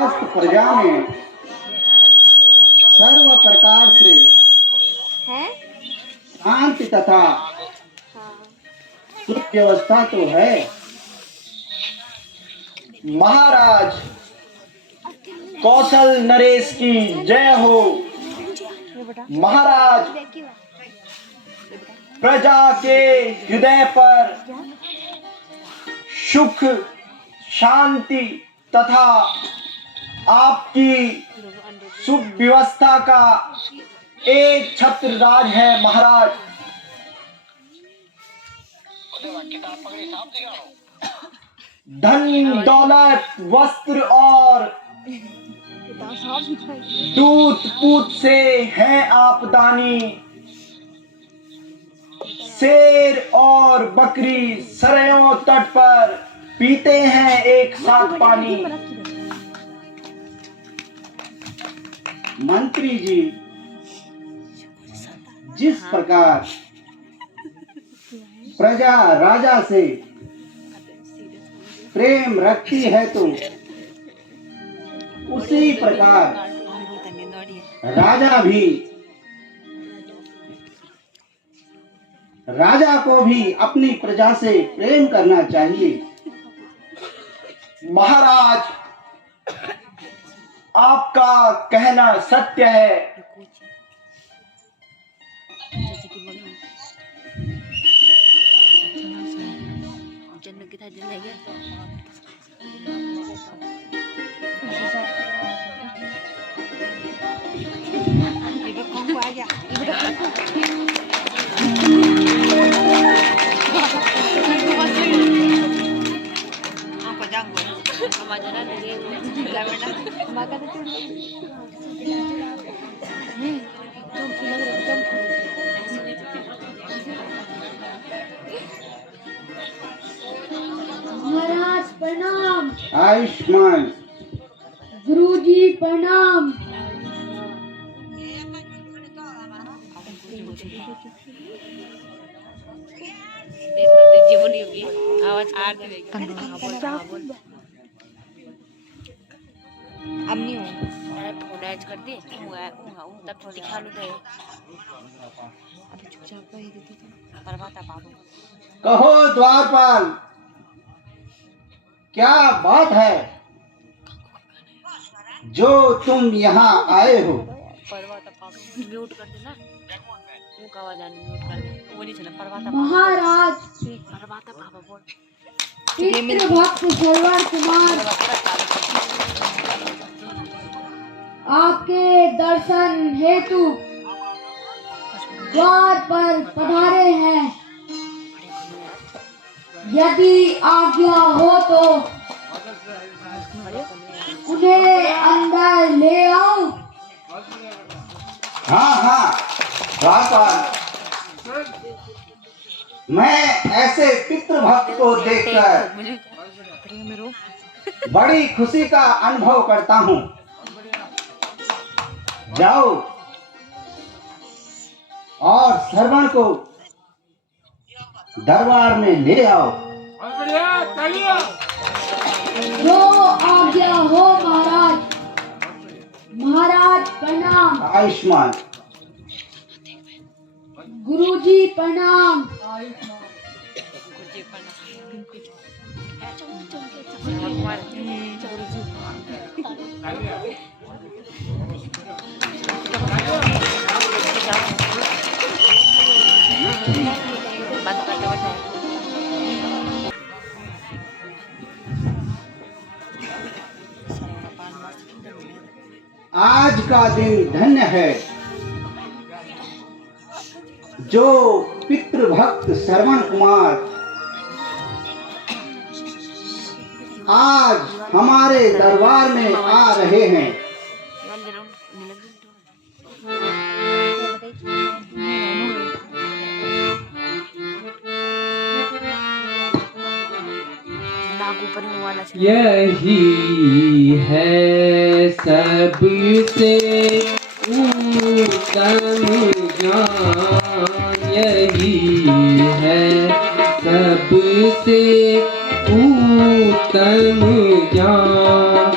प्रजा में सर्व प्रकार से शांति तथा सुख व्यवस्था तो है। महाराज कौशल नरेश की जय हो। महाराज प्रजा के हृदय पर सुख शांति तथा आपकी सुव्यवस्था का एक छत्र राज है। महाराज धन दौलत वस्त्र और दूध पूत से हैं आप दानी। शेर और बकरी सरयों तट पर पीते हैं एक साथ पानी। मंत्री जी, जिस प्रकार प्रजा राजा से प्रेम रखती है तो उसी प्रकार राजा को भी अपनी प्रजा से प्रेम करना चाहिए। महाराज आपका कहना सत्य है। महाराज प्रणाम। आयुष्मान। गुरुजी प्रणाम। आवाज अब नहीं हो ऐड कर दे तब थोड़ी दिखा लो दे अभी चुपचाप ही देती परवाता बाबू। कहो द्वारपाल, क्या बात है जो तुम यहाँ आए हो? परवाता बाबू म्यूट कर देना, मुंह का आवाज आने म्यूट कर दे। वो नहीं चला परवाता महाराज परवाता बाबा बोल। पितृ भक्त सरवर कुमार आपके दर्शन हेतु द्वार पर पधारे हैं। यदि आज्ञा हो तो उन्हें अंदर ले आओ। हाँ, द्वारपाल, मैं ऐसे पितृभक्त को देखकर बड़ी खुशी का अनुभव करता हूँ। जाओ और श्रवण को दरबार में ले आओ। जो आज्ञा हो महाराज। महाराज प्रणाम। आयुष्मान। गुरुजी प्रणाम। आज का दिन धन्य है जो पितृभक्त श्रवण कुमार आज हमारे दरबार में आ रहे हैं। यही है सबसे उत्तम ज्ञान, यही है सबसे उत्तम ज्ञान।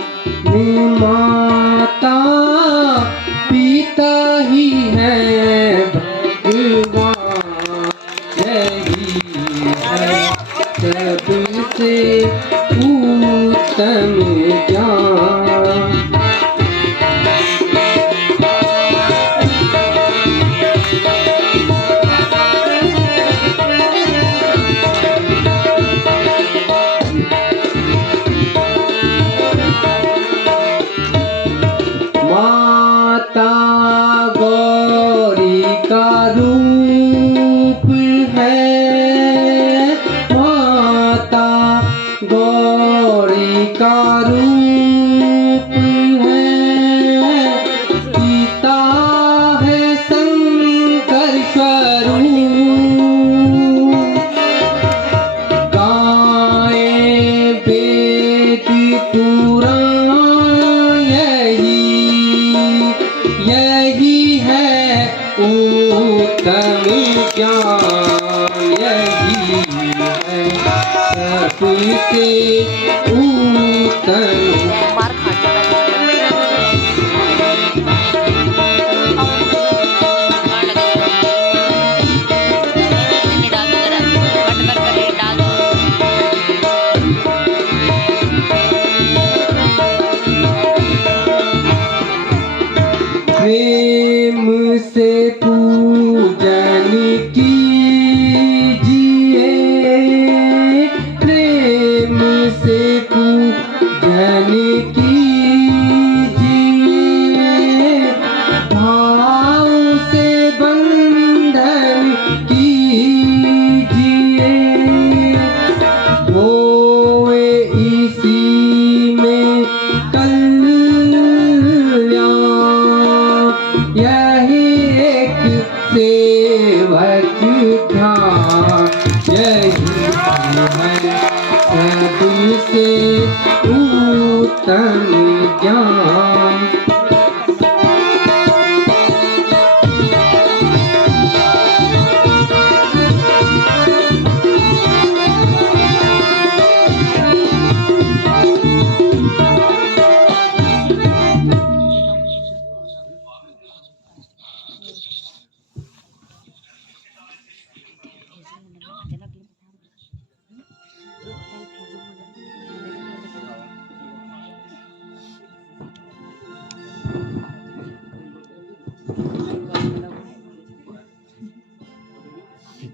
यही एक सेवक था, यही है सबसे उत्तम ज्ञान।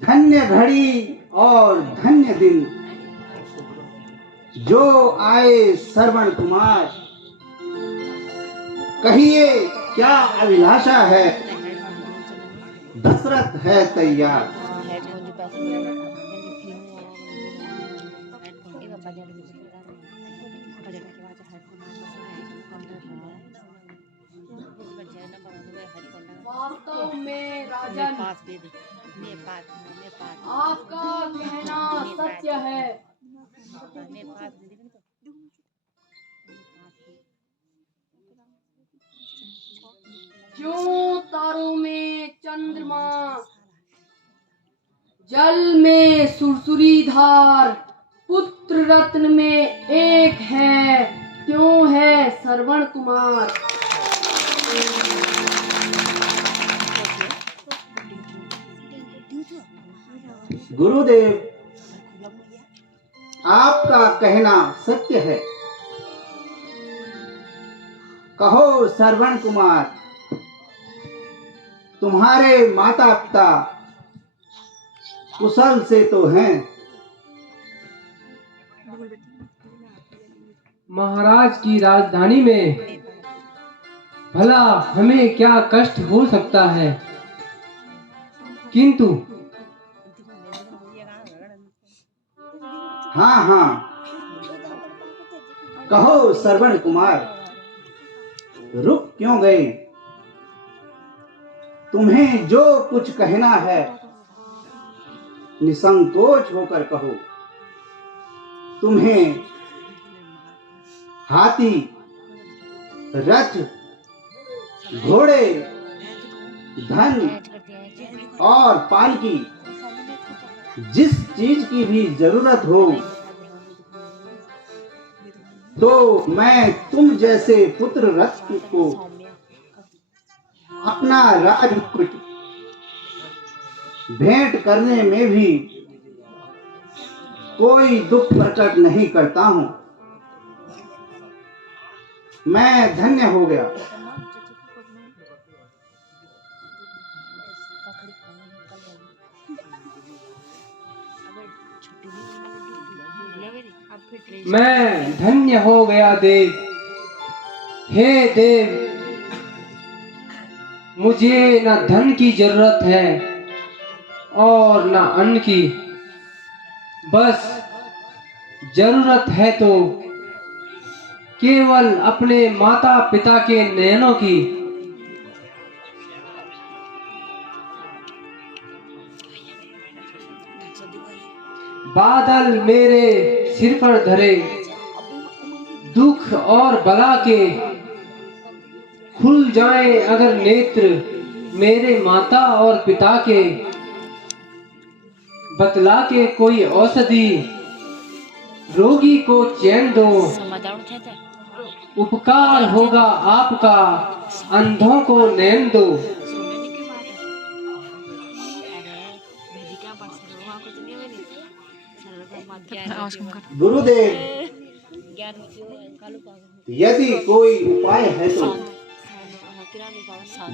धन्य घड़ी और धन्य दिन जो आए श्रवण कुमार। कहिए क्या अभिलाषा है, दशरथ है तैयार। वास्तव में राजन, आपका कहना सत्य है। क्यों तारों में चंद्रमा, जल में सुरसुरी धार, पुत्र रत्न में एक है, क्यों है श्रवण कुमार। गुरुदेव, आपका कहना सत्य है। कहो श्रवण कुमार, तुम्हारे माता पिता कुशल से तो हैं? महाराज की राजधानी में भला हमें क्या कष्ट हो सकता है, किंतु हाँ हाँ, कहो श्रवण कुमार, रुक क्यों गए? तुम्हें जो कुछ कहना है निसंकोच होकर कहो। तुम्हें हाथी, रथ, घोड़े, धन और पालकी, जिस चीज की भी जरूरत हो तो मैं तुम जैसे पुत्र रत्न को अपना राजमुकुट भेंट करने में भी कोई दुख प्रकट नहीं करता हूं। मैं धन्य हो गया। मैं धन्य हो गया देव। हे देव, मुझे न धन की जरूरत है और न अन्न की, बस जरूरत है तो केवल अपने माता पिता के नयनों की। बादल मेरे सिर पर धरे, दुख और बला के खुल जाएं अगर नेत्र मेरे माता और पिता के, बतला के कोई औषधि रोगी को चैन दो। उपकार होगा आपका, अंधों को नैन दो। गुरुदेव, यदि कोई उपाय है तो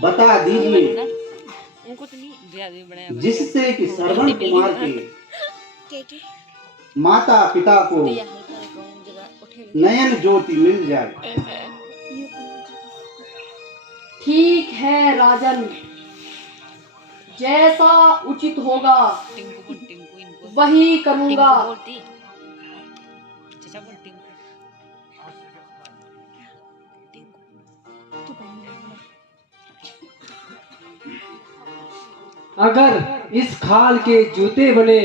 बता दीजिए, जिससे कि श्रवण कुमार के माता पिता को नयन ज्योति मिल जाए। ठीक है राजन, जैसा उचित होगा वही करूंगा। अगर इस खाल के जूते बने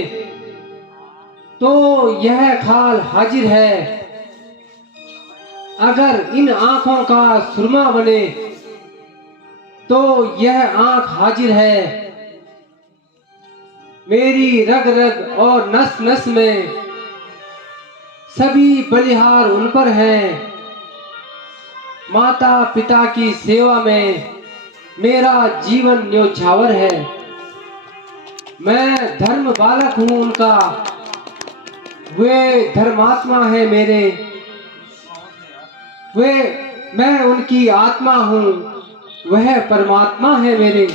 तो यह खाल हाजिर है। अगर इन आंखों का सुरमा बने तो यह आंख हाजिर है। मेरी रग रग और नस नस में सभी बलिहार उन पर हैं। माता पिता की सेवा में मेरा जीवन न्योछावर है। मैं धर्म बालक हूँ उनका, वे धर्मात्मा है मेरे। मैं उनकी आत्मा हूँ, वह परमात्मा है मेरे।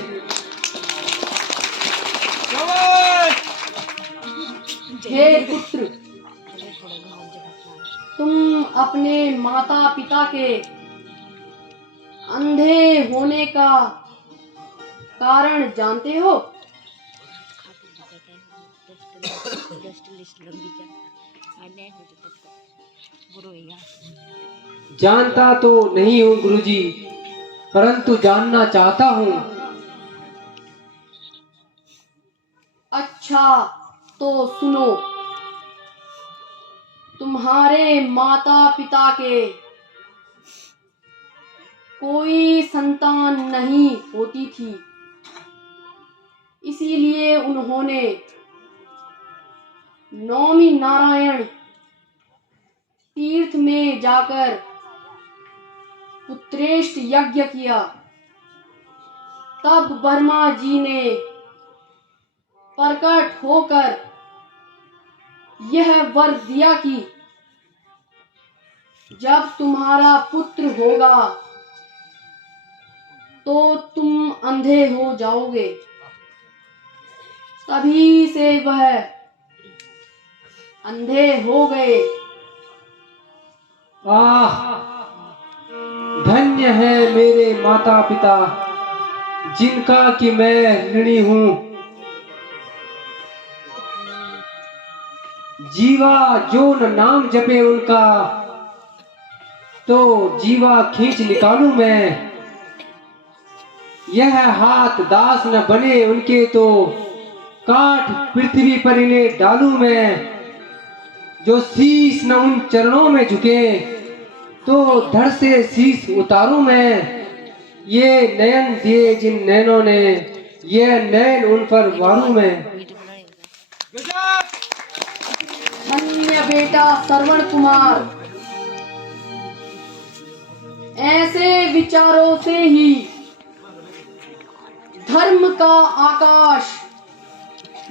हे पुत्र, तुम अपने माता पिता के अंधे होने का कारण जानते हो? जानता तो नहीं हूँ गुरुजी, परंतु जानना चाहता हूँ। अच्छा तो सुनो, तुम्हारे माता पिता के कोई संतान नहीं होती थी, इसीलिए उन्होंने नौमी नारायण तीर्थ में जाकर पुत्रेष्ट यज्ञ किया। तब ब्रह्मा जी ने प्रकट होकर यह वर दिया कि जब तुम्हारा पुत्र होगा तो तुम अंधे हो जाओगे। तभी से वह अंधे हो गए। आह, धन्य है मेरे माता पिता, जिनका कि मैं ऋणी हूँ। जीवा जो न नाम जपे उनका, तो जीवा खींच निकालूं मैं। यह हाथ दास न बने उनके, तो काट पृथ्वी पर इन्हें डालूं मैं। जो शीश न उन चरणों में झुके, तो धड़ से शीश उतारूं मैं। ये नयन दिए जिन नैनों ने, ये नैन उन पर वारूं मैं। धन्य बेटा श्रवण कुमार, ऐसे विचारों से ही धर्म का आकाश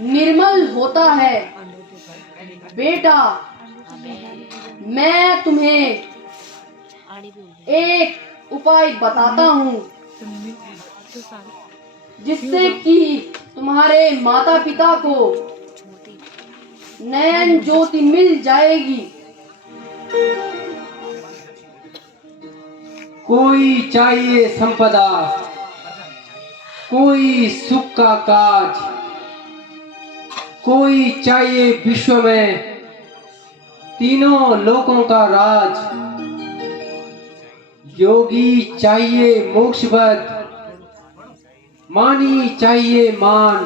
निर्मल होता है। बेटा, मैं तुम्हें एक उपाय बताता हूँ, जिससे कि तुम्हारे माता पिता को नयन ज्योति मिल जाएगी। कोई चाहिए संपदा, कोई सुख का काज, कोई चाहिए विश्व में तीनों लोकों का राज। योगी चाहिए मोक्षपद, मानी चाहिए मान।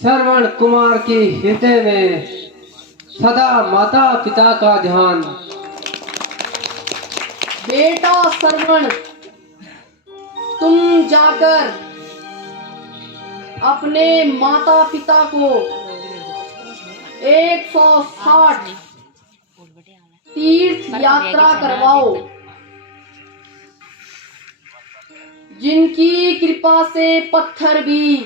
श्रवण कुमार के हृदय में सदा माता पिता का ध्यान। बेटा श्रवण, तुम जाकर अपने माता पिता को 160 तीर्थ यात्रा करवाओ। जिनकी कृपा से पत्थर भी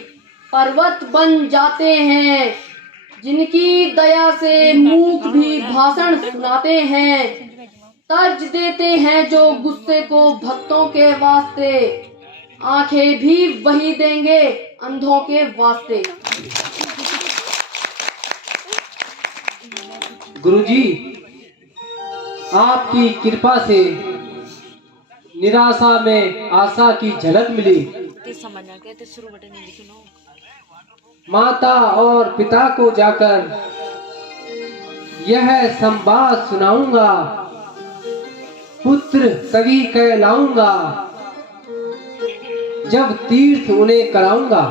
पर्वत बन जाते हैं, जिनकी दया से मूक भी भाषण सुनाते हैं, तज देते हैं जो गुस्से को भक्तों के वास्ते, आंखें भी वही देंगे अंधों के वास्ते। गुरुजी, आपकी कृपा से निराशा में आशा की झलक मिली। माता और पिता को जाकर यह संवाद सुनाऊंगा, पुत्र कवि कहलाऊंगा। जब तीर्थ उन्हें कराऊंगा